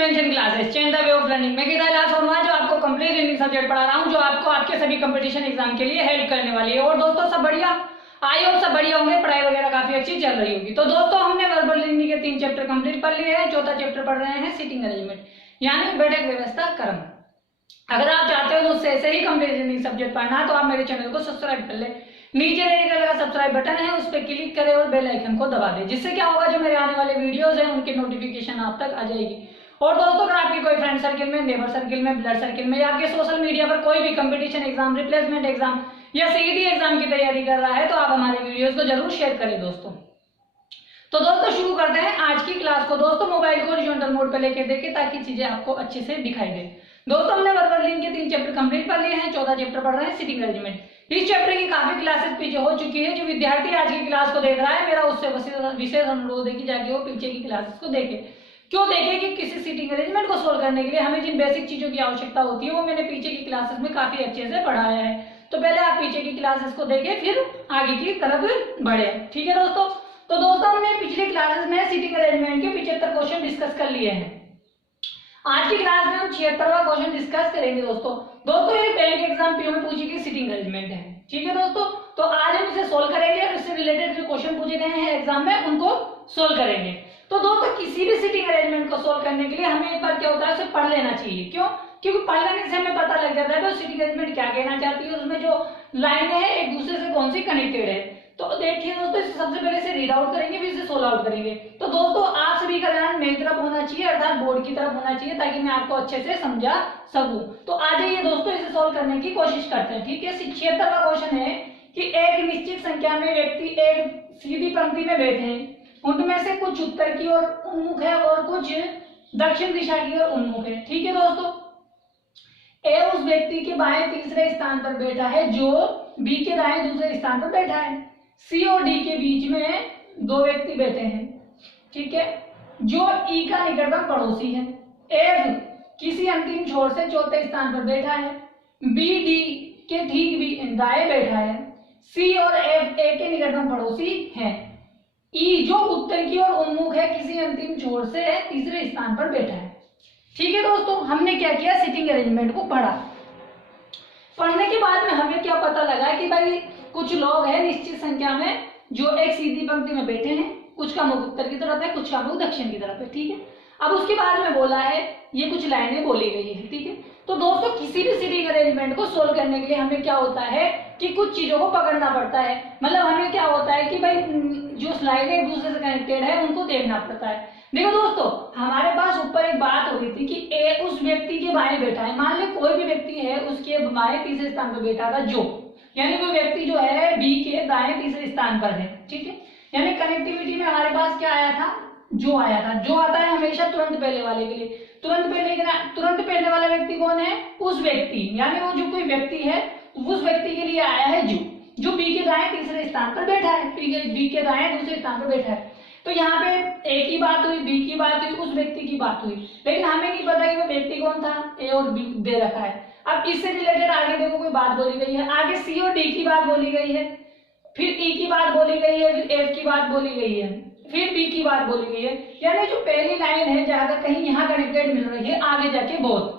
Intervention classes change the way of learning में गीता इलाज फरमान जो आपको कंप्लीट हिंदी सब्जेक्ट पढ़ा रहा हूँ, जो आपको आपके सभी कंपटीशन एग्जाम के लिए हेल्प करने वाली है। और दोस्तों सब बढ़िया, आई होप सब बढ़िया होंगे, पढ़ाई वगैरह काफी अच्छी चल रही होगी। तो दोस्तों हमने वर्बल हिंदी के 3 चैप्टर कंप्लीट कर लिए हैं। चौथा चैप्टर पढ़ रहे हैं सीटिंग अरेंजमेंट यानी बैठक व्यवस्था क्रम। अगर आप चाहते हो मुझसे ऐसे ही कंप्लीट हिंदी सब्जेक्ट पढ़ना तो आप मेरे चैनल को सब्सक्राइब कर ले। नीचे रेड कलर का सब्सक्राइब बटन है, उस पर क्लिक करें और बेल आइकन को दबा दें, जिससे क्या होगा जो मेरे आने वाले वीडियोस हैं उनकी नोटिफिकेशन आप तक आ जाएगी। और दोस्तों अगर आपकी कोई फ्रेंड सर्किल में, नेबर सर्किल में, ब्लड सर्किल में या आपके सोशल मीडिया पर कोई भी कंपटीशन एग्जाम, रिप्लेसमेंट एग्जाम या सीईटी एग्जाम की तैयारी कर रहा है तो आप हमारे वीडियोस को जरूर शेयर करें दोस्तों। तो दोस्तों शुरू करते हैं आज की क्लास को। दोस्तों मोबाइल को हॉरिजॉन्टल मोड पे लेके देखें ताकि चीजें आपको अच्छे से दिखाई दे। दोस्तों हमने वर्बल लिंक के 3 चैप्टर कंप्लीट कर लिए हैं। चौथा चैप्टर पढ़ रहे हैं सीटिंग अरेंजमेंट। इस चैप्टर की काफी क्लासेस पीछे हो चुकी है। जो विद्यार्थी आज की क्लास को देख रहा है मेरा उससे विशेष अनुरोध है कि जाके वो पीछे की क्लासेस को देखे। क्यों देखे कि किसी सीटिंग अरेंजमेंट को सोल्व करने के लिए हमें जिन बेसिक चीजों की आवश्यकता होती है वो मैंने पीछे की क्लासेस में काफी अच्छे से पढ़ाया है। तो पहले आप पीछे की क्लासेस को देखें फिर आगे की तरफ बढ़े। ठीक है दोस्तों। तो दोस्तों हमने पिछली क्लासेस में सीटिंग अरेंजमेंट के 75 क्वेश्चन डिस्कस कर लिए हैं। आज की क्लास में हम 76वां क्वेश्चन डिस्कस करेंगे दोस्तों ये बैंक एग्जाम पीओ में पूछी गई सीटिंग अरेंजमेंट है। ठीक है दोस्तों। तो आज हम इसे सोल्व करेंगे और इससे रिलेटेड जो क्वेश्चन पूछे गए हैं एग्जाम में उनको सोल्व करेंगे। तो दोस्तों किसी भी सीटिंग अरेंजमेंट को सोल्व करने के लिए हमें एक बार क्या होता है उसे पढ़ लेना चाहिए। क्यों? क्योंकि पढ़ लेने से हमें पता लग जाता है कि सीटिंग अरेंजमेंट क्या कहना चाहती है, उसमें जो लाइनें हैं एक दूसरे से कौन सी कनेक्टेड है। तो देखिए दोस्तों सबसे पहले से रीड आउट करेंगे फिर इसे सोल्व आउट करेंगे। तो दोस्तों आप सभी का ध्यान मेरी तरफ होना चाहिए अर्थात बोर्ड की तरफ होना चाहिए ताकि मैं आपको अच्छे से समझा सकूं। तो आ जाइए दोस्तों इसे सोल्व करने की कोशिश करते हैं। ठीक है। 76वां क्वेश्चन है कि एक निश्चित संख्या में व्यक्ति एक सीधी पंक्ति में बैठे हैं, उनमें से कुछ उत्तर की ओर उन्मुख है और कुछ दक्षिण दिशा की ओर उन्मुख है। ठीक है दोस्तों। ए उस व्यक्ति के बाएं तीसरे स्थान पर बैठा है जो बी के दाएं दूसरे स्थान पर बैठा है। सी और डी के बीच में 2 व्यक्ति बैठे हैं। ठीक है। जो ई का निकटतम पड़ोसी है। एफ किसी अंतिम छोर से चौथे स्थान पर बैठा है। बी डी के ठीक भी दाएं बैठा है। सी और एफ ए के निकटतम पड़ोसी है। ई जो उत्तर की ओर उन्मुख है किसी अंतिम छोर से तीसरे स्थान पर बैठा है। ठीक है दोस्तों। हमने क्या किया सीटिंग अरेंजमेंट को पढ़ा। पढ़ने के बाद में हमें क्या पता लगा कि भाई कुछ लोग हैं निश्चित संख्या में जो एक सीधी पंक्ति में बैठे हैं, कुछ का मुख उत्तर की तरफ है, कुछ का मुख दक्षिण की तरफ है। ठीक है। अब उसके बाद में बोला है ये कुछ लाइनें बोली गई है। ठीक है। तो दोस्तों किसी भी सीटिंग अरेंजमेंट को सोल्व करने के लिए हमें क्या होता है कि कुछ चीजों को पकड़ना पड़ता है। मतलब हमें क्या होता है कि भाई जो स्लाइड एक दूसरे से कनेक्टेड है उनको देखना पड़ता है। देखो दोस्तों हमारे पास ऊपर एक बात हो रही थी कि ए उस व्यक्ति के बाएं बैठा है। मान लो कोई भी व्यक्ति है उसके बाएं तीसरे स्थान पर बैठा था जो, यानी वो व्यक्ति जो है बी के दाएं तीसरे स्थान पर है। ठीक है। यानी कनेक्टिविटी में हमारे पास क्या आया था, जो आया था। जो आता है हमेशा तुरंत पहले वाले के लिए। तुरंत पहले वाला व्यक्ति कौन है? उस व्यक्ति, यानी वो जो कोई व्यक्ति है उस व्यक्ति के लिए आया है जो बी के दाएं तीसरे स्थान पर बैठा है, बी के दाएं दूसरे स्थान पर बैठा है। तो यहाँ पे ए की बात हुई, बी की बात हुई, उस व्यक्ति की बात हुई, लेकिन हमें नहीं पता कि वो व्यक्ति कौन था। ए और बी दे रखा है। अब इससे रिलेटेड आगे देखो कोई बात बोली गई है, आगे सी और डी की बात बोली गई है, फिर ई की बात बोली गई है, फिर एफ की बात बोली गई है, फिर बी की बात बोली गई है। यानी जो पहली लाइन है जाकर कहीं यहाँ कनेक्टेड मिल रही है आगे जाके बहुत,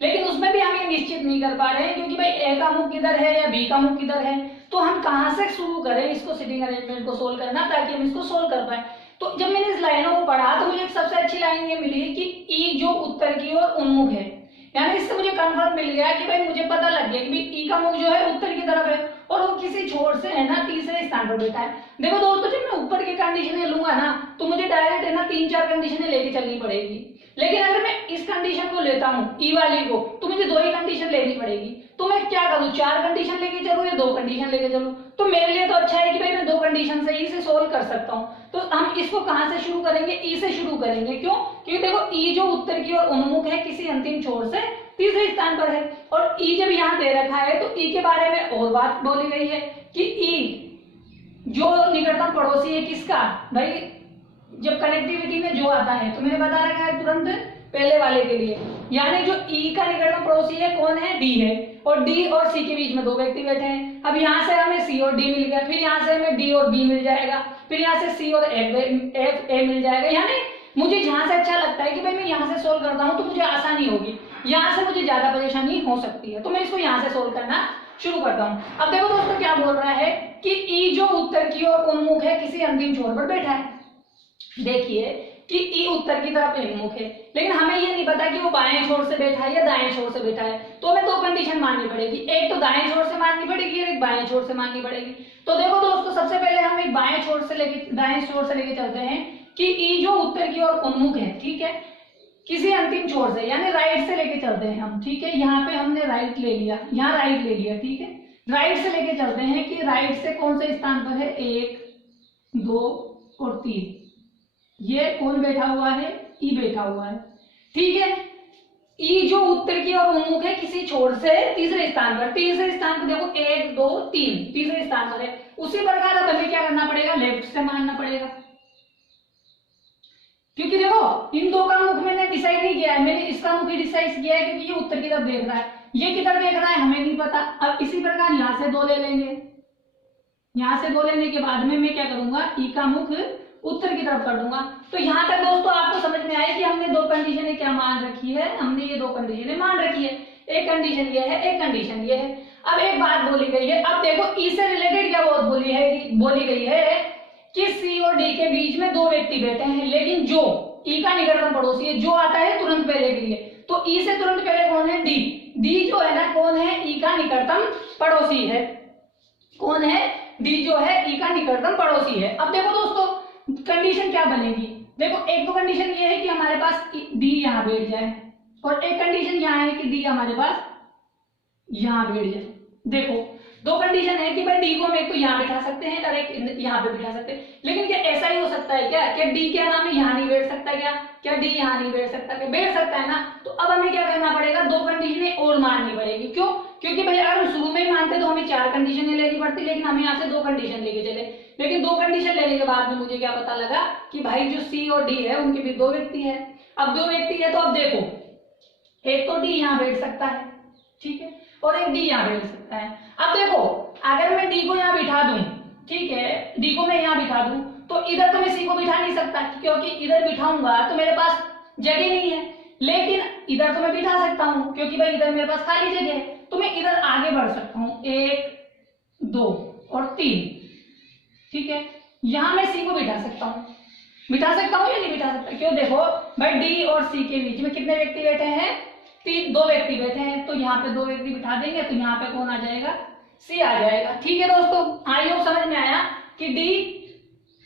लेकिन उसमें भी हम ये निश्चित नहीं कर पा रहे हैं क्योंकि भाई ए का मुख किधर है या बी का मुख किधर है। तो हम कहाँ से शुरू करें इसको सीटिंग अरेंजमेंट को सोल्व करना ताकि हम इसको सोल्व कर पाए। तो जब मैंने इस लाइनों को पढ़ा तो मुझे एक सबसे अच्छी लाइन ये मिली कि ई जो उत्तर की ओर उन्मुख है। यानी इससे मुझे कंफर्म मिल गया कि भाई मुझे पता लग गया कि भाई ई का मुख जो है उत्तर की तरफ है और वो किसी छोर से है ना तीसरे स्थान पर बैठा है। देखो दोस्तों जब मैं ऊपर की कंडीशनें लूंगा ना तो मुझे डायरेक्ट है ना 3-4 कंडीशनें लेके चलनी पड़ेगी। लेकिन अगर मैं इस कंडीशन को लेता हूँ ई वाली को तो मुझे 2 ही कंडीशन लेनी पड़ेगी। तो मैं क्या करूँ 4 कंडीशन लेके चलूँ या 2 कंडीशन लेके चलूँ? तो मेरे लिए तो अच्छा है कि भाई मैं 2 कंडीशन से ई से सोल्व कर सकता हूँ। तो हम इसको कहाँ से शुरू करेंगे? ई से शुरू करेंगे। क्यों? क्योंकि देखो ई जो उत्तर की ओर उन्मुख है किसी अंतिम छोर से तीसरे स्थान पर है और ई जब यहाँ दे रखा है तो ई के बारे में और बात बोली गई है कि ई जो निकटतम पड़ोसी है किसका? भाई जब कनेक्टिविटी में जो आता है तो मैंने बता रखा है तुरंत पहले वाले के लिए, यानी जो ई का निकटतम पड़ोसी है कौन है? डी है। और डी और सी के बीच में 2 व्यक्ति बैठे हैं। अब यहाँ से हमें सी और डी मिल गया, फिर यहाँ से हमें डी और बी मिल जाएगा, फिर यहाँ से सी और एफ ए मिल जाएगा। यानी मुझे जहां से अच्छा लगता है कि भाई मैं यहाँ से सोल्व करता हूँ तो मुझे आसानी होगी, यहाँ से मुझे ज्यादा परेशानी हो सकती है, तो मैं इसको यहाँ से सोल्व करना शुरू करता हूँ। अब देखो दोस्तों क्या बोल रहा है कि ई जो उत्तर की ओर उन्मुख है किसी अंतिम छोर पर बैठा है। देखिए कि ई उत्तर की तरफ उन्मुख है, लेकिन हमें ये नहीं पता कि वो बाएं छोर से बैठा है या दाएं छोर से बैठा है, तो हमें दो कंडीशन माननी पड़ेगी, एक तो दाएं छोर से माननी पड़ेगी और एक बाएं छोर से माननी पड़ेगी। तो देखो दोस्तों सबसे पहले हम एक बाएं छोर से लेके दाएं छोर से लेके चलते हैं कि ई जो उत्तर की ओर उन्मुख है, ठीक है, किसी अंतिम छोर से यानी राइट से लेके चलते हैं हम, ठीक है, यहाँ पे हमने राइट ले लिया, यहाँ राइट ले लिया, ठीक है, राइट से लेके चलते हैं कि राइट से कौन से स्थान पर है, 1 2 और 3, ये कौन बैठा हुआ है, ई बैठा हुआ है, ठीक है। ई जो उत्तर की ओर उन्मुख है किसी छोर से तीसरे स्थान पर, तीसरे स्थान पर देखो 1 2 3 तीसरे स्थान पर है, उसी प्रकार अब हमें क्या करना पड़ेगा, लेफ्ट से मानना पड़ेगा, क्योंकि देखो इन दो का मुख मैंने डिसाइड नहीं किया है, मैंने इसका मुख ही डिसाइड किया है क्योंकि ये उत्तर की तरफ देख रहा है, ये किधर देख रहा है हमें नहीं पता। अब इसी प्रकार यहाँ से 2 ले लेंगे, यहाँ से 2 लेने के बाद में मैं क्या करूंगा, ई का मुख उत्तर की तरफ कर दूंगा। तो यहाँ तक दोस्तों आपको समझ में आया कि हमने दो कंडीशनें क्या मान रखी है, हमने ये दो कंडीशनें मान रखी है, एक कंडीशन ये है, एक कंडीशन ये है। अब एक बात बोली गई है, अब देखो ई से रिलेटेड क्या बात बोली गई है कि सी और डी के बीच में 2 व्यक्ति बैठे हैं, लेकिन जो ई का निकटतम पड़ोसी है, जो आता है तुरंत पहले के लिए, तो ई से तुरंत पहले कौन है, डी, डी जो है ना कौन है, ई का निकटतम पड़ोसी है, कौन है, डी जो है ई का निकटतम पड़ोसी है। अब देखो दोस्तों कंडीशन क्या बनेगी, देखो एक तो कंडीशन ये है कि हमारे पास डी यहाँ बैठ जाए, और एक कंडीशन यहाँ है कि डी हमारे पास यहाँ बैठ जाए। देखो दो कंडीशन है कि भाई डी को हम एक तो यहाँ बैठा सकते हैं और एक यहाँ पे बैठा सकते हैं, लेकिन क्या ऐसा ही हो सकता है क्या डी क्या नाम है यहाँ नहीं बैठ सकता, क्या डी यहाँ नहीं बैठ सकता, क्या बैठ सकता है ना। तो अब हमें क्या करना पड़ेगा, दो कंडीशनें और माननी पड़ेगी, क्यों, क्योंकि भाई अगर हम शुरू में ही मानते तो हमें 4 कंडीशनें लेनी पड़ती, लेकिन हम यहाँ से 2 कंडीशन लेके चले, लेकिन 2 कंडीशन लेने के बाद में मुझे क्या पता लगा कि भाई जो सी और डी है उनके भी 2 व्यक्ति है। अब 2 व्यक्ति है तो अब देखो एक तो डी यहाँ बैठ सकता है, ठीक है, और एक डी यहाँ बैठ सकता है। अब देखो अगर मैं डी को यहाँ बिठा दूं, ठीक है, डी को मैं यहाँ बिठा दूं तो इधर तो मैं सी को बिठा नहीं सकता, क्योंकि इधर बिठाऊंगा तो मेरे पास जगह नहीं है, लेकिन इधर तो मैं बिठा सकता हूँ क्योंकि भाई इधर मेरे पास खाली जगह है, तो मैं इधर आगे बढ़ सकता हूँ 1 2 और 3, ठीक है, यहाँ मैं सी को बिठा सकता हूँ या नहीं बिठा सकता, क्यों, देखो भाई डी और सी के बीच में कितने व्यक्ति बैठे हैं, 2 व्यक्ति बैठे हैं, तो यहाँ पे 2 व्यक्ति बिठा देंगे तो यहाँ पे कौन आ जाएगा, सी आ जाएगा। ठीक है दोस्तों, आई होप समझ में आया कि डी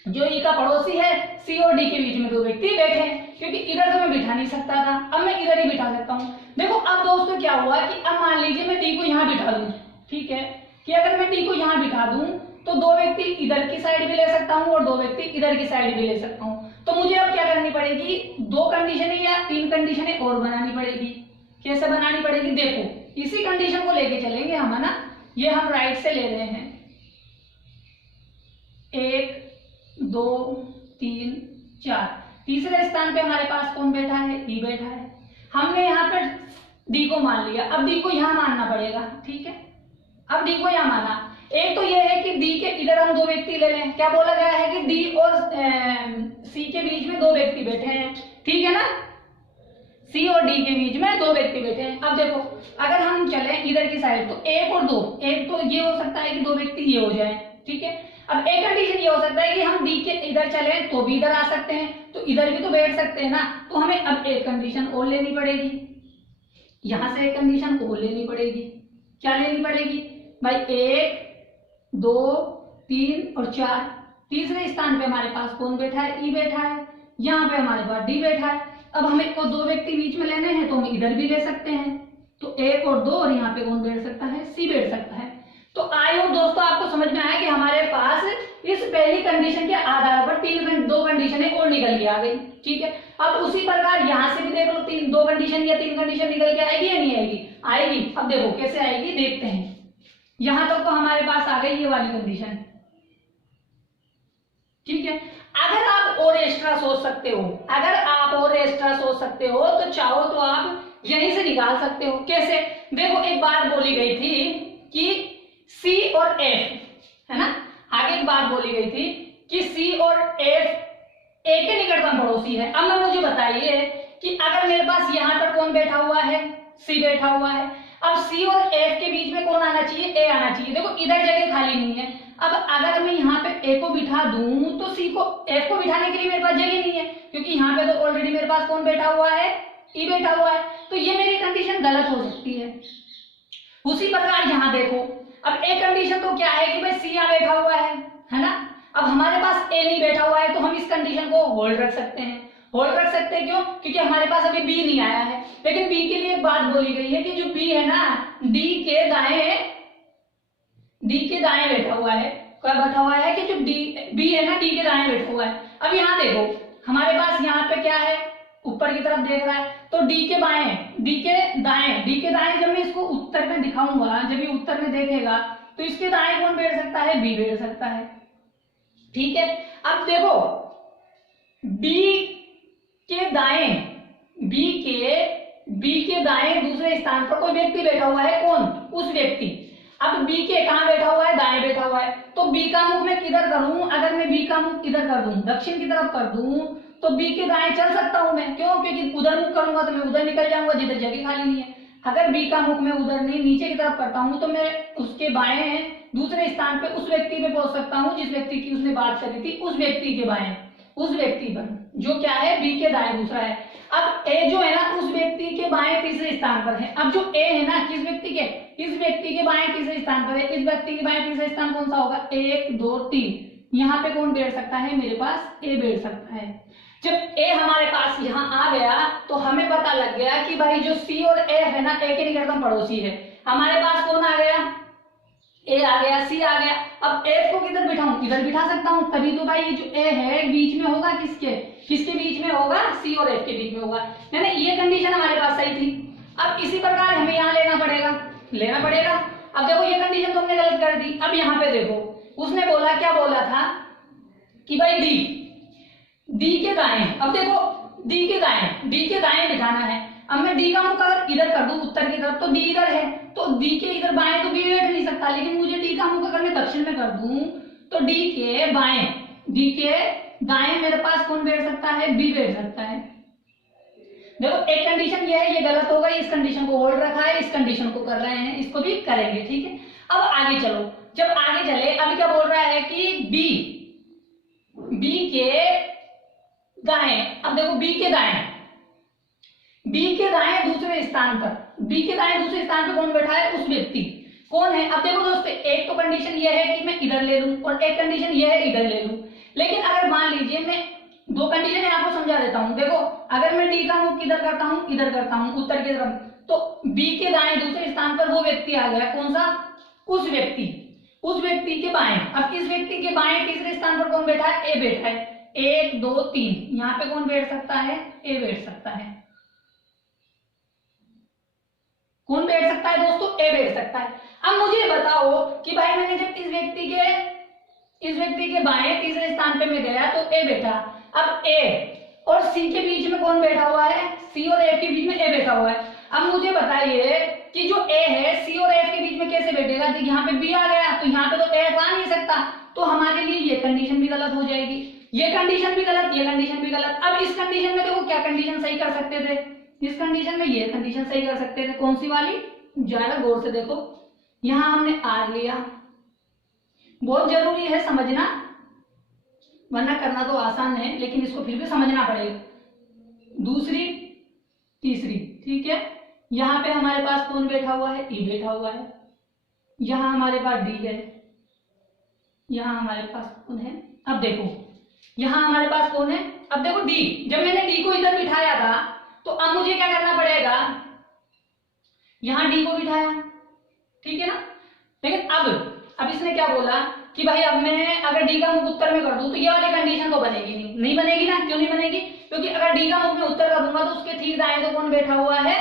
जो ई का पड़ोसी है, सी और डी के बीच में 2 व्यक्ति बैठे हैं, क्योंकि इधर तो मैं बिठा नहीं सकता था, अब मैं इधर ही बिठा सकता हूँ। देखो अब दोस्तों क्या हुआ कि अब मान लीजिए मैं डी को यहाँ बिठा दूं, ठीक है, कि अगर मैं डी को यहाँ बिठा दूं तो 2 व्यक्ति इधर की साइड भी ले सकता हूँ और 2 व्यक्ति इधर की साइड भी ले सकता हूँ। तो मुझे अब क्या करनी पड़ेगी, 2 कंडीशनें या 3 कंडीशनें और बनानी पड़ेगी। कैसे बनानी पड़ेगी, देखो इसी कंडीशन को लेके चलेंगे हम, है ना, ये हम राइट से ले रहे हैं, 1 2 3 4, तीसरे स्थान पे हमारे पास कौन बैठा है, ई बैठा है, हमने यहाँ पर डी को मान लिया, अब डी को यहाँ मानना पड़ेगा, ठीक है, अब डी को यहाँ माना। एक तो ये है कि डी के इधर हम 2 व्यक्ति ले लें, क्या बोला गया है कि डी और सी के बीच में 2 व्यक्ति बैठे हैं, ठीक है ना, सी और डी के बीच में 2 व्यक्ति बैठे हैं। अब देखो अगर हम चले इधर की साइड तो 1 और 2, एक तो ये हो सकता है कि 2 व्यक्ति ये हो जाए, ठीक है। अब एक कंडीशन ये हो सकता है कि हम डी के इधर चले तो भी इधर आ सकते हैं, तो इधर भी तो बैठ सकते हैं ना, तो हमें अब एक कंडीशन और लेनी पड़ेगी, यहां से एक कंडीशन और लेनी पड़ेगी। क्या लेनी पड़ेगी भाई, 1 2 3 और 4, तीसरे स्थान पे हमारे पास कौन बैठा है, ई बैठा है, यहाँ पे हमारे पास डी बैठा है। अब हमें को 2 व्यक्ति बीच में लेने हैं तो हम इधर भी ले सकते हैं, तो 1 और 2 और यहाँ पे कौन बैठ सकता है, सी बैठ सकता है। तो आई होप दोस्तों आपको समझ में आया कि हमारे पास इस पहली कंडीशन के आधार पर 2 कंडीशनें और निकल के आ गई, ठीक है। अब उसी प्रकार यहाँ से भी देख लो 2 कंडीशन या 3 कंडीशन निकल के आएगी या नहीं आएगी, आएगी। अब देखो कैसे आएगी देखते हैं, यहां तक तो हमारे पास आ गई ये वाली कंडीशन, ठीक है। अगर आप और एक्स्ट्रा सोच सकते हो, तो चाहो तो आप यहीं से निकाल सकते हो। कैसे, देखो एक बात बोली गई थी कि सी और एफ, है ना, आगे एक बात बोली गई थी कि सी और एफ ए के निकटतम पड़ोसी है। अब मैं मुझे बताइए कि अगर मेरे पास यहाँ पर कौन बैठा हुआ है, सी बैठा हुआ है। अब सी और एफ के बीच में कौन आना चाहिए, ए आना चाहिए। देखो इधर जगह खाली नहीं है। अब अगर मैं यहाँ पे ए को बिठा दूं तो सी को, एफ को बिठाने के लिए मेरे पास जगह नहीं है, क्योंकि यहाँ पे तो ऑलरेडी मेरे पास कौन बैठा हुआ है, ई बैठा हुआ है। तो ये मेरी कंडीशन गलत हो सकती है। उसी प्रकार यहाँ देखो, अब एक कंडीशन तो क्या है कि भाई सी यहाँ बैठा हुआ है ना। अब हमारे पास ए नहीं बैठा हुआ है, तो हम इस कंडीशन को होल्ड रख सकते हैं। होल्ड रख सकते हैं क्यों, क्योंकि हमारे पास अभी बी नहीं आया है। लेकिन बी के लिए एक बात बोली गई है कि जो बी है ना, डी के दाएं बैठा हुआ है। क्या बैठा हुआ है कि जो बी है ना, डी के दाएं बैठा हुआ है। अब यहाँ देखो हमारे पास यहाँ पे क्या है, ऊपर की तरफ देख रहा है, तो डी के दाएं जब मैं इसको उत्तर में दिखाऊंगा, जब ये उत्तर में देखेगा तो इसके दाएं कौन बैठ सकता है, बी बैठ सकता है। ठीक है, अब देखो बी के दाएं दूसरे स्थान पर कोई व्यक्ति बैठा हुआ है, कौन, उस व्यक्ति। अब बी के कहां बैठा हुआ है, दाएं बैठा हुआ है। तो बी का मुख मैं किधर करूं, अगर मैं बी का मुख इधर कर दूं, दक्षिण की तरफ कर दूं, तो बी के दाएं चल सकता हूं मैं। क्यों, क्योंकि उधर मुख करूंगा तो मैं उधर निकल जाऊंगा जिधर जगह खाली नहीं है। अगर बी का मुख मैं उधर नहीं, नीचे की तरफ करता हूं, तो मैं उसके बाएं दूसरे स्थान पे उस व्यक्ति पे पहुंच सकता हूं जिस व्यक्ति की उसने बात करी थी, उस व्यक्ति के बाएं, उस व्यक्ति पर, जो क्या है बी के दाएं दूसरा है। अब ए जो है ना, उस व्यक्ति के बाएं तीसरे स्थान पर है। अब जो ए है ना, किस व्यक्ति के, इस व्यक्ति के बाएं तीसरे स्थान पर है। इस व्यक्ति के बाएं तीसरे स्थान कौन सा होगा, 1 2 3। यहाँ पे कौन बैठ सकता है, मेरे पास ए बैठ सकता है। जब ए हमारे पास यहाँ आ गया तो हमें पता लग गया कि भाई जो सी और एफ है ना, ए के निकटतम पड़ोसी है। हमारे पास कौन आ गया, ए आ गया, सी आ गया। अब एफ को किधर बिठाऊं, इधर बिठा सकता हूं, तभी तो भाई ये जो ए है बीच में होगा, किसके बीच में होगा, सी और एफ के बीच में होगा। यानी ये कंडीशन हमारे पास सही थी। अब इसी प्रकार हमें यहाँ लेना पड़ेगा। अब देखो ये कंडीशन तो हमने गलत कर दी। अब यहाँ पे देखो उसने बोला, क्या बोला था कि भाई डी के दाएं। अब देखो डी के दाएं बिठाना है। अब मैं डी का मुख अगर इधर कर दूं उत्तर की तरफ, तो डी इधर है, तो डी के इधर बाएं तो बी बैठ नहीं सकता। लेकिन मुझे डी का मुख अगर मैं दक्षिण में कर दूं, तो डी के दाएं मेरे पास कौन बैठ सकता है, बी बैठ सकता है। देखो एक कंडीशन ये है, ये गलत होगा, इस कंडीशन को होल्ड रखा है, इस कंडीशन को कर रहे हैं, इसको भी करेंगे। ठीक है, अब आगे चलो। जब आगे चले, अभी क्या बोल रहा है कि बी के दाएं। अब देखो बी के दाएं दूसरे स्थान पर कौन बैठा है, उस व्यक्ति कौन है। अब देखो दोस्तों, एक तो कंडीशन ये है कि मैं इधर ले लूं, और एक कंडीशन ये है इधर ले लूं। लेकिन अगर मान लीजिए, मैं दो कंडीशन है आपको समझा देता हूं। देखो अगर मैं डी का मुख इधर करता हूं उत्तर की तरफ, तो बी के दाएं दूसरे स्थान पर वो व्यक्ति आ गया, कौन सा, उस व्यक्ति के बाएं। अब इस व्यक्ति के बाएं तीसरे स्थान पर कौन बैठा है, ए बैठा है। 1 2 3, यहाँ पे कौन बैठ सकता है, ए बैठ सकता है। कौन बैठ सकता है दोस्तों, ए बैठ सकता है। अब मुझे बताओ कि भाई मैंने जब इस व्यक्ति के बाएं तीसरे स्थान पे मैं गया तो ए बैठा। अब ए और सी के बीच में कौन बैठा हुआ है, सी और एफ के बीच में ए बैठा हुआ है। अब मुझे बताइए कि जो ए है सी और एफ के बीच में कैसे बैठेगा। देखिए यहाँ पे बी आ गया, तो यहाँ पे तो एफ आ नहीं सकता, तो हमारे लिए ये कंडीशन भी गलत हो जाएगी, ये कंडीशन भी गलत। अब इस कंडीशन में देखो क्या कंडीशन सही कर सकते थे, इस कंडीशन में ये कंडीशन सही कर सकते थे। कौन सी वाली, ज्यादा गौर से देखो, यहां हमने आर लिया, बहुत जरूरी है समझना, वरना करना तो आसान है लेकिन इसको फिर भी समझना पड़ेगा। दूसरी तीसरी, ठीक है, यहाँ पे हमारे पास कौन बैठा हुआ है, ई बैठा हुआ है। यहाँ हमारे पास डी है, यहाँ हमारे पास कौन है, अब देखो यहाँ हमारे पास कौन है, अब देखो डी। जब मैंने डी को इधर बिठाया था तो अब मुझे क्या करना पड़ेगा, यहां डी को बिठाया, ठीक है ना। लेकिन अब इसने क्या बोला कि भाई अब मैं अगर डी का मुख उत्तर में कर दूं तो ये वाली कंडीशन तो बनेगी नहीं बनेगी ना। क्यों नहीं बनेगी, क्योंकि अगर डी का मुख में उत्तर कर दूंगा तो उसके ठीक दाएं तो कौन बैठा हुआ है,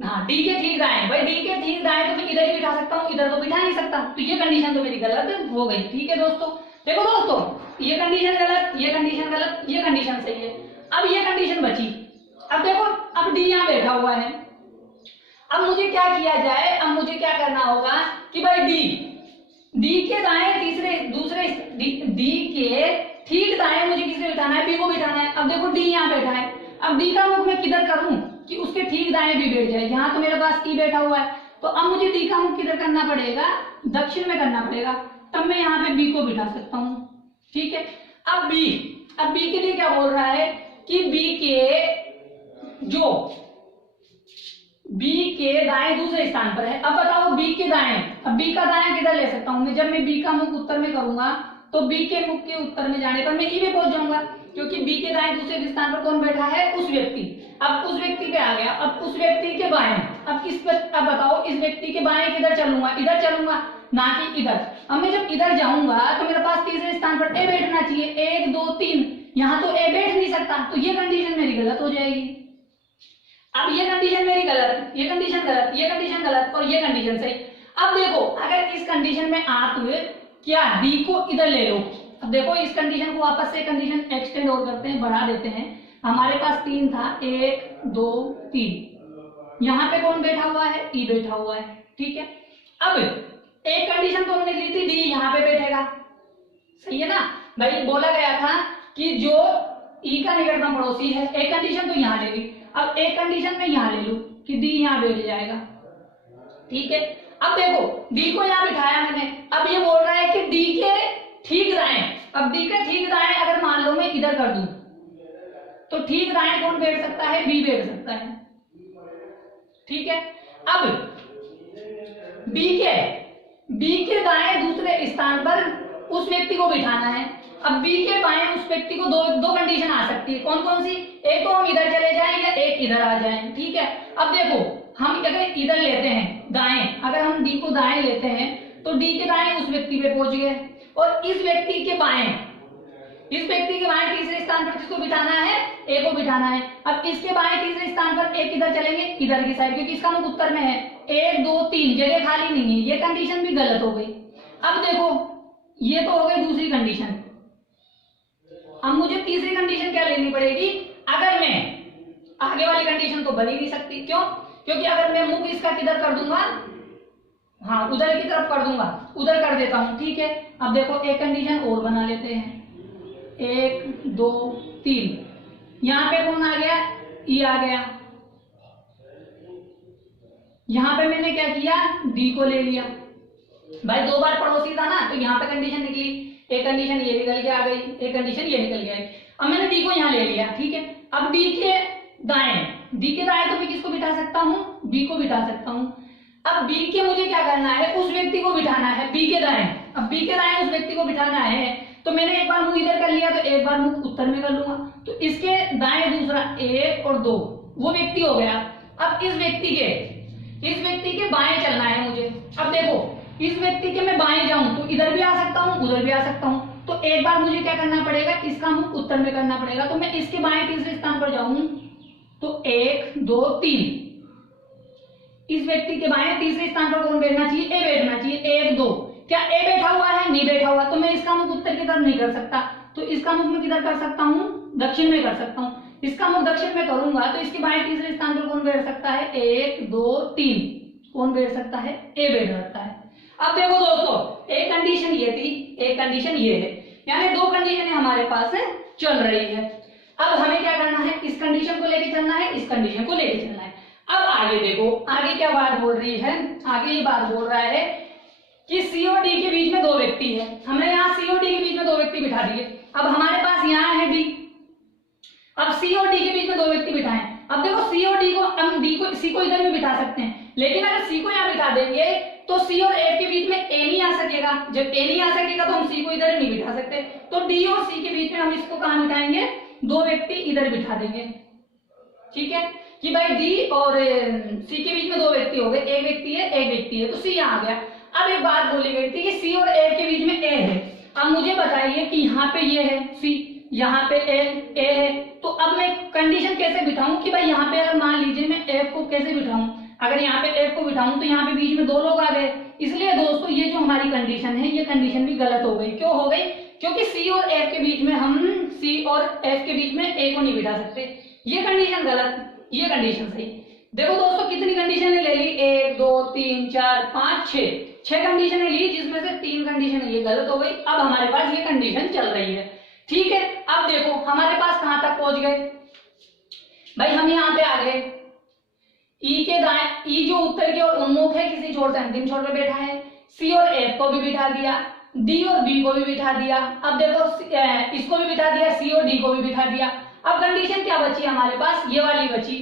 हाँ डी के ठीक दाएं। भाई डी के ठीक दाएं तो मैं इधर ही बिठा सकता हूँ, इधर तो बिठा नहीं सकता, तो ये कंडीशन तो मेरी गलत हो गई। ठीक है दोस्तों, देखो दोस्तों ये कंडीशन गलत, ये कंडीशन गलत, ये कंडीशन सही है। अब ये कंडीशन बची। अब देखो अब डी यहाँ बैठा हुआ है, अब मुझे क्या किया जाए, अब मुझे क्या करना होगा कि भाई डी के दाएं दूसरे डी के ठीक दाएं मुझे किसे बिठाना है, बी को बिठाना है। अब देखो डी यहाँ बैठा है, अब डी का मुख मैं किधर करूं कि उसके ठीक दाएं भी बैठ जाए। यहाँ तो मेरे पास ई बैठा हुआ है, तो अब मुझे डी का मुख किधर करना पड़ेगा, दक्षिण में करना पड़ेगा। तब मैं यहाँ पे बी को बिठा सकता हूँ, ठीक है। अब बी के लिए क्या बोल रहा है कि बी के दाएं दूसरे स्थान पर है। अब बताओ बी के दाएं, अब बी का दाएं किधर ले सकता हूं मैं, जब मैं बी का मुख उत्तर में करूंगा तो बी के मुख के उत्तर में जाने पर मैं ई में पहुंच जाऊंगा, क्योंकि बी के दाएं दूसरे स्थान पर कौन बैठा है, उस व्यक्ति। अब उस व्यक्ति पे आ गया, अब उस व्यक्ति के बाएं, अब बताओ इस व्यक्ति के बाएं किधर चलूंगा, इधर चलूंगा ना कि इधर। अब मैं जब इधर जाऊंगा तो मेरे पास तीसरे स्थान पर ए बैठना चाहिए, 1 2 3, यहाँ तो ए बैठ नहीं सकता, तो ये कंडीशन मेरी गलत हो जाएगी। अब ये कंडीशन मेरी गलत, ये कंडीशन गलत, ये कंडीशन गलत और ये कंडीशन सही। अब देखो अगर इस कंडीशन में आप क्या डी को इधर ले लो, अब देखो इस कंडीशन को वापस से कंडीशन एक्सटेंड और करते हैं, बढ़ा देते हैं। हमारे पास 3 था, 1 2 3, यहाँ पे कौन बैठा हुआ है, ई बैठा हुआ है, ठीक है। अब एक कंडीशन तो हमने ली थी डी यहाँ पे बैठेगा, सही है ना भाई। बोला गया था कि जो ई का निकटतम पड़ोसी है, एक कंडीशन तो यहाँ ले ली, अब एक कंडीशन में यहाँ ले लूं कि डी यहाँ बैठ जाएगा, ठीक है। अब देखो डी को यहाँ बिठाया मैंने, अब ये बोल रहा है कि डी के ठीक दाएं, अब डी के ठीक दाएं अगर मान लो मैं इधर कर दूं तो ठीक दाएं कौन बैठ सकता है, बी बैठ सकता है, ठीक है। अब बी के दाएं दूसरे स्थान पर उस व्यक्ति को बिठाना है। अब बी के बाएं उस व्यक्ति को दो कंडीशन आ सकती है, कौन कौन सी, एक तो हम इधर चले जाएं या एक इधर आ जाएं, ठीक है। अब देखो हम अगर इधर लेते हैं दाएं, अगर हम डी को दाएं लेते हैं तो डी के दाएं उस व्यक्ति पे पहुंच गए, और इस व्यक्ति के बाएं तीसरे स्थान पर किसको बिठाना है, ए को बिठाना है। अब इसके बाएं तीसरे स्थान पर एक इधर चलेंगे, इधर की साइड, क्योंकि इसका मुख उत्तर में है, 1 2 3 जगह खाली नहीं है, ये कंडीशन भी गलत हो गई। अब देखो ये तो हो गई दूसरी कंडीशन, अब मुझे तीसरी कंडीशन क्या लेनी पड़ेगी, अगर मैं आगे वाली कंडीशन तो बन ही नहीं सकती, क्यों, क्योंकि अगर मैं मुख इसका किधर कर दूंगा, हाँ उधर की तरफ कर दूंगा, उधर कर देता हूं, ठीक है। अब देखो एक कंडीशन और बना लेते हैं, 1 2 3, यहाँ पे कौन आ गया, ई आ गया। यहाँ पे मैंने क्या किया, डी को ले लिया, भाई 2 बार पड़ोसी था ना, तो यहाँ पे कंडीशन निकली, एक कंडीशन ये निकल के आ गई, एक कंडीशन ये निकल के आई। अब मैंने डी को यहाँ ले लिया, ठीक है। अब डी के दाएं तो मैं किसको बिठा सकता हूँ, बी को बिठा सकता हूँ। अब बी के मुझे क्या करना है, उस व्यक्ति को बिठाना है बी के दाएं। अब बी के दाएं उस व्यक्ति को बिठाना है, तो मैंने एक बार मुंह इधर कर लिया तो एक बार मुंह उत्तर में कर लूंगा, तो इसके दाएं दूसरा 1 और 2 वो व्यक्ति हो गया। अब इस व्यक्ति के बाएं चलना है मुझे। अब देखो इस व्यक्ति के मैं बाएं जाऊं तो इधर भी आ सकता हूं, उधर भी आ सकता हूं, तो एक बार मुझे क्या करना पड़ेगा, इसका मुख उत्तर में करना पड़ेगा। तो मैं इसके बाएं तीसरे स्थान पर जाऊं तो 1 2 3, इस व्यक्ति के बाएं तीसरे स्थान पर कौन बैठना चाहिए, ए बैठना चाहिए, 1 2, क्या ए बैठा हुआ है, नहीं बैठा हुआ, तो मैं इसका मुख उत्तर की तरफ नहीं कर सकता, तो इसका मुख मैं किधर कर सकता हूँ, दक्षिण में कर सकता हूँ। इसका मुख दक्षिण में करूंगा तो इसके बाएं तीसरे स्थान पर कौन बैठ सकता है, 1 2 3, कौन बैठ सकता है, ए बैठ सकता है। अब देखो दोस्तों एक कंडीशन ये थी, एक कंडीशन ये है, यानी 2 कंडीशन हमारे पास चल रही है। अब हमें क्या करना है, इस कंडीशन को लेके चलना है, इस कंडीशन को लेके चलना है। अब आगे देखो आगे क्या बात बोल रही है, आगे ये बात बोल रहा है कि सी और डी के बीच में 2 व्यक्ति है। हमने यहाँ सी और डी के बीच में 2 व्यक्ति बिठा दिए। अब हमारे पास यहाँ है डी, अब सी और डी के बीच में 2 व्यक्ति बिठाएं। अब देखो सी और डी को, हम डी को सी को इधर भी बिठा सकते हैं, लेकिन अगर सी को यहाँ बिठा देंगे तो सी और एफ के बीच में ए नहीं आ सकेगा। जब ए नहीं आ सकेगा तो हम सी को इधर नहीं बिठा सकते, तो डी और सी के बीच में हम इसको कहाँ बिठाएंगे, 2 व्यक्ति इधर बिठा देंगे, ठीक है। कि भाई डी और सी के बीच में 2 व्यक्ति हो गए, एक व्यक्ति है, तो सी यहाँ आ गया। अब एक बात बोली गई थी कि सी और एफ के बीच में ए है। अब मुझे बताइए कि यहाँ पे ये है सी, यहाँ पे ए है, तो अब मैं कंडीशन कैसे बिठाऊं कि भाई यहाँ पे अगर मान लीजिए मैं एफ को कैसे बिठाऊं, अगर यहाँ पे एफ को बिठाऊं तो यहाँ पे बीच में 2 लोग आ गए। इसलिए दोस्तों ये जो हमारी कंडीशन है, ये कंडीशन भी गलत हो गई। क्यों हो गई, क्योंकि सी और एफ के बीच में हम सी और एफ के बीच में ए को नहीं बिठा सकते, ये कंडीशन गलत, ये कंडीशन सही। देखो दोस्तों कितनी कंडीशन ले ली, 1 2 3 4 5 6, 6 कंडीशनें ली, जिसमें से 3 कंडीशन ये गलत हो गई। अब हमारे पास ये कंडीशन चल रही है, ठीक है। अब देखो हमारे पास कहां तक पहुंच गए भाई, हम यहाँ पे आ गए। ई के दाएं, ई जो उत्तर की ओर उन्मुख है, किसी छोर से अंतिम छोर पे बैठा है। सी और एफ को भी बिठा दिया, डी और बी को भी बिठा दिया। अब देखो इसको भी बिठा दिया, सी और डी को भी बिठा दिया। अब कंडीशन क्या बची हमारे पास, ये वाली बची।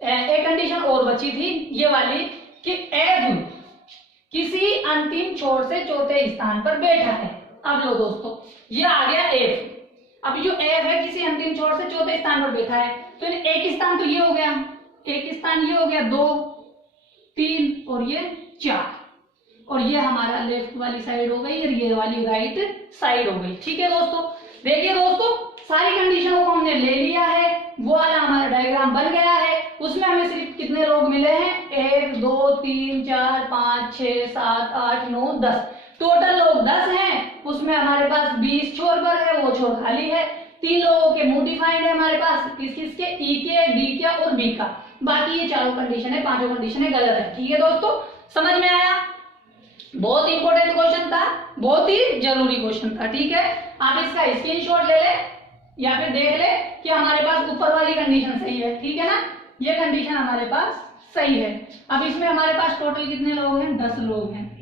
एक कंडीशन और बची थी ये वाली कि एफ किसी अंतिम छोर से चौथे स्थान पर बैठा है। अब लो दोस्तों, ये आ गया एफ। अब जो एफ है किसी अंतिम छोर से चौथे स्थान पर बैठा है, तो एक स्थान तो ये हो गया, एक स्थान ये हो गया, 2 3 और ये 4, और ये हमारा लेफ्ट वाली साइड हो गई और ये वाली राइट साइड हो गई, ठीक है दोस्तों। देखिए दोस्तों, सारी कंडीशनों को हमने ले लिया है, वो वाला हमारा डायग्राम बन गया है। उसमें हमें सिर्फ कितने लोग मिले हैं, 1 2 3 4 5 6 7 8 9 10, टोटल लोग 10 हैं। उसमें हमारे पास 20 छोर पर है, वो छोर खाली है। 3 लोगों के मुंह डिफाइंड है हमारे पास, किस किस के, ई के, डी के और बी का। बाकी ये चारों कंडीशन है, 5 कंडीशन गलत है, ठीक है दोस्तों। समझ में आया? बहुत इंपॉर्टेंट क्वेश्चन था, बहुत ही जरूरी क्वेश्चन था, ठीक है। आप इसका स्क्रीनशॉट ले ले या फिर देख ले कि हमारे पास ऊपर वाली कंडीशन सही है, ठीक है ना। ये कंडीशन हमारे पास सही है। अब इसमें हमारे पास टोटल कितने लोग हैं, 10 लोग हैं।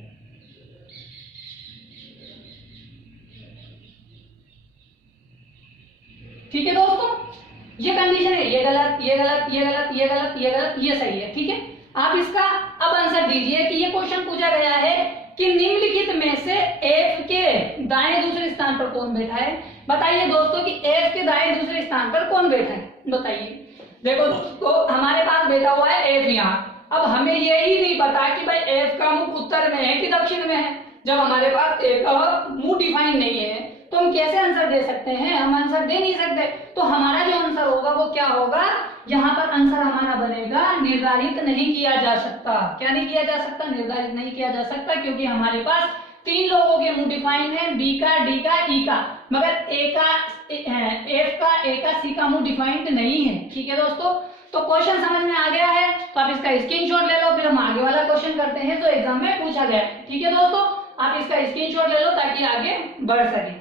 ठीक है दोस्तों, ये कंडीशन है, ये गलत, ये गलत, ये गलत, ये गलत, ये गलत, ये सही है, ठीक है। आप इसका अब आंसर दीजिए कि ये क्वेश्चन पूछा गया है कि निम्नलिखित में से एफ के दाएं दूसरे स्थान पर कौन बैठा है। बताइए दोस्तों कि एफ के दाएं दूसरे स्थान पर कौन बैठा है, बताइए। देखो दोस्तों, हमारे पास बैठा हुआ है एफ यहाँ। अब हमें यही नहीं पता कि भाई एफ का मुख उत्तर में है कि दक्षिण में है। जब हमारे पास एफ का मुंह डिफाइन नहीं है तो हम कैसे आंसर दे सकते हैं, हम आंसर दे नहीं सकते। तो हमारा जो आंसर होगा वो क्या होगा, यहाँ पर आंसर हमारा बनेगा निर्धारित नहीं किया जा सकता। क्या नहीं किया जा सकता, निर्धारित नहीं किया जा सकता, क्योंकि हमारे पास 3 लोगों के मुंह डिफाइन है, बी का, डी का, ई का, मगर ए का, एफ का, ए का, सी का मुंह डिफाइंड नहीं है, ठीक है दोस्तों। तो क्वेश्चन समझ में आ गया है, तो आप इसका स्क्रीनशॉट ले लो, फिर हम आगे वाला क्वेश्चन करते हैं जो एग्जाम में पूछा गया है, ठीक है दोस्तों। आप इसका स्क्रीनशॉट ले लो ताकि आगे बढ़ सके।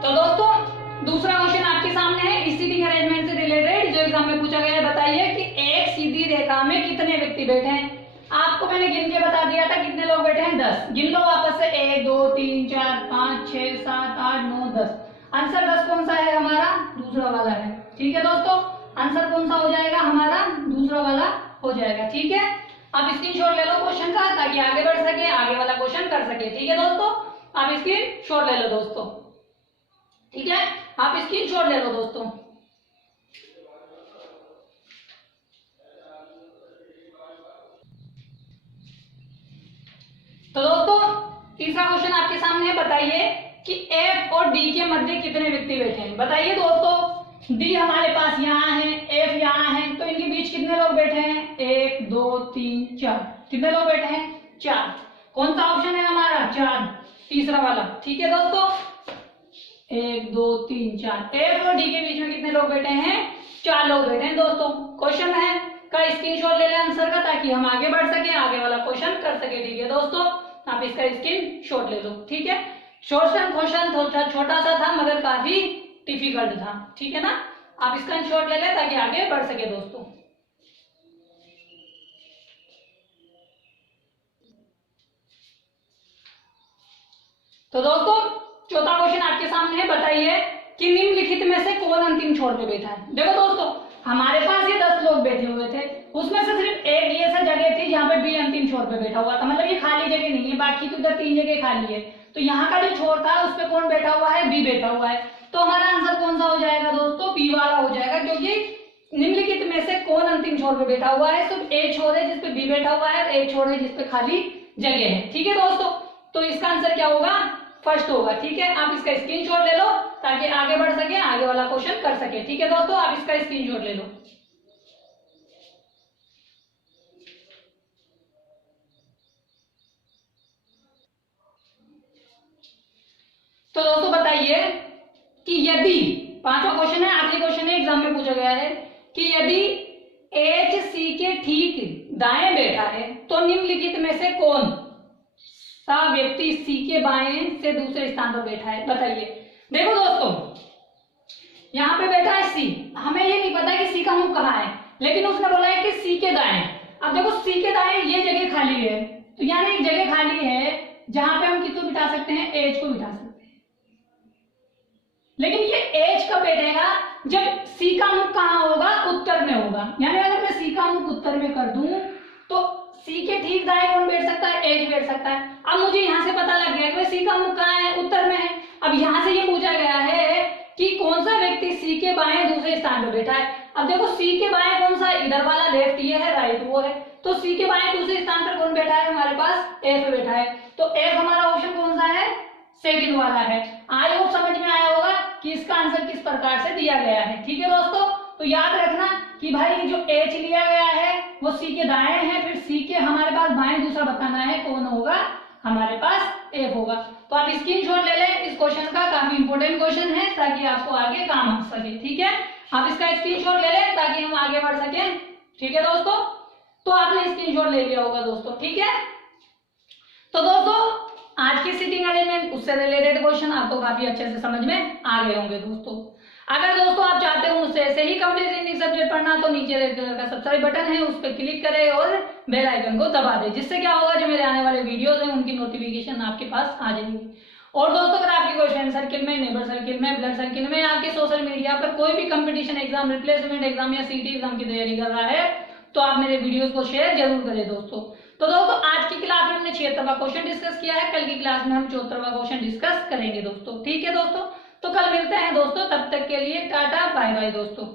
तो दोस्तों, दूसरा क्वेश्चन आपके सामने है सीटिंग अरेंजमेंट से रिलेटेड, जो एग्जाम में पूछा गया है। बताइए कि एक सीधी रेखा में कितने व्यक्ति बैठे हैं। आपको मैंने गिन के बता दिया था कितने लोग बैठे हैं, 10। गिन लो वापस से, 1 2 3 4 5 6 7 8 9 10। आंसर 10 कौन सा है हमारा, दूसरा वाला है, ठीक है दोस्तों। आंसर कौन सा हो जाएगा हमारा, दूसरा वाला हो जाएगा, ठीक है। आप स्क्रीनशॉट ले लो क्वेश्चन का ताकि आगे बढ़ सके, आगे वाला क्वेश्चन कर सके, ठीक है दोस्तों। आप स्क्रीनशॉट ले लो दोस्तों, ठीक है। आप स्क्रीनशॉट ले लो दोस्तों। तो दोस्तों, तीसरा क्वेश्चन आपके सामने है। बताइए कि एफ और डी के मध्य कितने व्यक्ति बैठे हैं। बताइए दोस्तों, डी हमारे पास यहाँ है, एफ यहाँ है, तो इनके बीच कितने लोग बैठे हैं, 1 2 3 4। कितने लोग बैठे हैं, 4। कौन सा ऑप्शन है हमारा, 4, तीसरा वाला, ठीक है दोस्तों। 1 2 3 4, एफ और डी के बीच में कितने लोग बैठे हैं, 4 लोग बैठे हैं दोस्तों। क्वेश्चन है का स्क्रीनशॉट ले लें आंसर का, ताकि हम आगे बढ़ सके, आगे वाला क्वेश्चन कर सके, ठीक है दोस्तों। आप इसका स्क्रीनशॉट ले लो, ठीक है। क्वेश्चन छोटा सा था मगर काफी डिफिकल्ट था, ठीक है ना। आप इसका शॉट ले लें ताकि आगे बढ़ सके दोस्तों। तो दोस्तों, चौथा क्वेश्चन आपके सामने है। बताइए कि निम्नलिखित में से कौन अंतिम छोर पे बैठा है। देखो दोस्तों, हमारे पास ये 10 लोग बैठे हुए थे, उसमें से सिर्फ एक ये सा जगह थी जहां पे बी अंतिम छोर पे बैठा हुआ था, मतलब ये खाली जगह नहीं है, बाकी तो इधर 3 जगह खाली है। तो यहाँ का जो छोर था उस पर कौन बैठा हुआ है, बी बैठा हुआ है। तो हमारा आंसर कौन सा हो जाएगा दोस्तों, बी वाला हो जाएगा, क्योंकि निम्नलिखित में से कौन अंतिम छोर पे बैठा हुआ है, सिर्फ एक छोर है जिसपे बी बैठा हुआ है और एक छोर है जिसपे खाली जगह है, ठीक है दोस्तों। तो इसका आंसर क्या होगा, फर्स्ट होगा, ठीक है। आप इसका स्क्रीनशॉट ले लो ताकि आगे बढ़ सके, आगे वाला क्वेश्चन कर सके, ठीक है दोस्तों। आप इसका स्क्रीनशॉट ले लो। तो दोस्तों बताइए कि यदि, पांचवा क्वेश्चन है, आखिरी क्वेश्चन है, एग्जाम में पूछा गया है कि यदि एच सी के ठीक दाएं बैठा है तो निम्नलिखित में से कौन सा व्यक्ति सी के बाएं से दूसरे स्थान पर बैठा है, बताइए। देखो दोस्तों, यहाँ पे बैठा है सी, हमें ये नहीं पता कि सी का मुख कहाँ है, लेकिन उसने बोला है कि सी के दाएं। अब देखो सी के दाएं ये जगह खाली है, तो यानी एक जगह खाली है जहां पे हम किसको बिठा सकते हैं, एच को बिठा सकते हैं। लेकिन ये एच कब बैठेगा, जब सी का मुख कहाँ होगा, उत्तर में होगा। यानी अगर मैं सी का मुख उत्तर में कर दूं तो सी के ठीक दाएं कौन बैठ सकता है, एच बैठ सकता है। अब मुझे यहाँ से पता लग गया कि सी का मुख कहाँ है, उत्तर में है। अब यहाँ से ये पूछा गया है कि कौन सा व्यक्ति सी के बाएं दूसरे स्थान पर बैठा है। अब देखो सी के बाएं कौन सा, इधर वाला लेफ्ट, ये है राइट, वो है। तो सी के बाएं दूसरे स्थान पर कौन बैठा है, हमारे पास एफ बैठा है। तो एफ हमारा ऑप्शन कौन सा है, सेकंड वाला है। आई होप समझ में आया होगा कि इसका आंसर किस प्रकार से दिया गया है। ठीक है दोस्तों, तो याद रखना कि भाई जो एच लिया गया है वो सी के दाएं है, फिर सी के हमारे पास बाएं दूसरा बताना है, कौन होगा, हमारे पास एफ होगा। तो आप स्क्रीनशॉट ले लें इस क्वेश्चन का, काफी इंपोर्टेंट क्वेश्चन है ताकि आपको आगे काम आ सके। ठीक है, आप इसका स्क्रीनशॉट ले लें ताकि हम आगे बढ़ सकें। ठीक है दोस्तों, तो आपने स्क्रीनशॉट ले लिया होगा दोस्तों। ठीक है, तो दोस्तों आज की सीटिंग अरेंजमेंट उससे रिलेटेड क्वेश्चन आपको काफी अच्छे से समझ में आ गए होंगे दोस्तों। अगर दोस्तों आप चाहते हो मुझसे ऐसे ही कंप्लीट हिंदी सब्जेक्ट पढ़ना तो नीचे रेड कलर का सब्सक्राइब बटन है, उस पर क्लिक करें और बेल आइकन को दबा दें, जिससे क्या होगा, जो मेरे आने वाले वीडियोस हैं उनकी नोटिफिकेशन आपके पास आ जाएगी। और दोस्तों अगर आपकी कोई फ्रेंड सर्किल में, नेबर सर्किल में, ब्लड सर्किल में, आपके सोशल मीडिया पर कोई भी कंपटीशन एग्जाम, रिप्लेसमेंट एग्जाम या सीटी एग्जाम की तैयारी कर रहा है तो आप मेरे वीडियोस को शेयर जरूर करें दोस्तों। तो दोस्तों आज की क्लास में हमने 76वां क्वेश्चन डिस्कस किया है, कल की क्लास में हम 74वां क्वेश्चन डिस्कस करेंगे दोस्तों। ठीक है दोस्तों, तो कल मिलते हैं दोस्तों, तब तक के लिए टाटा बाय बाय दोस्तों।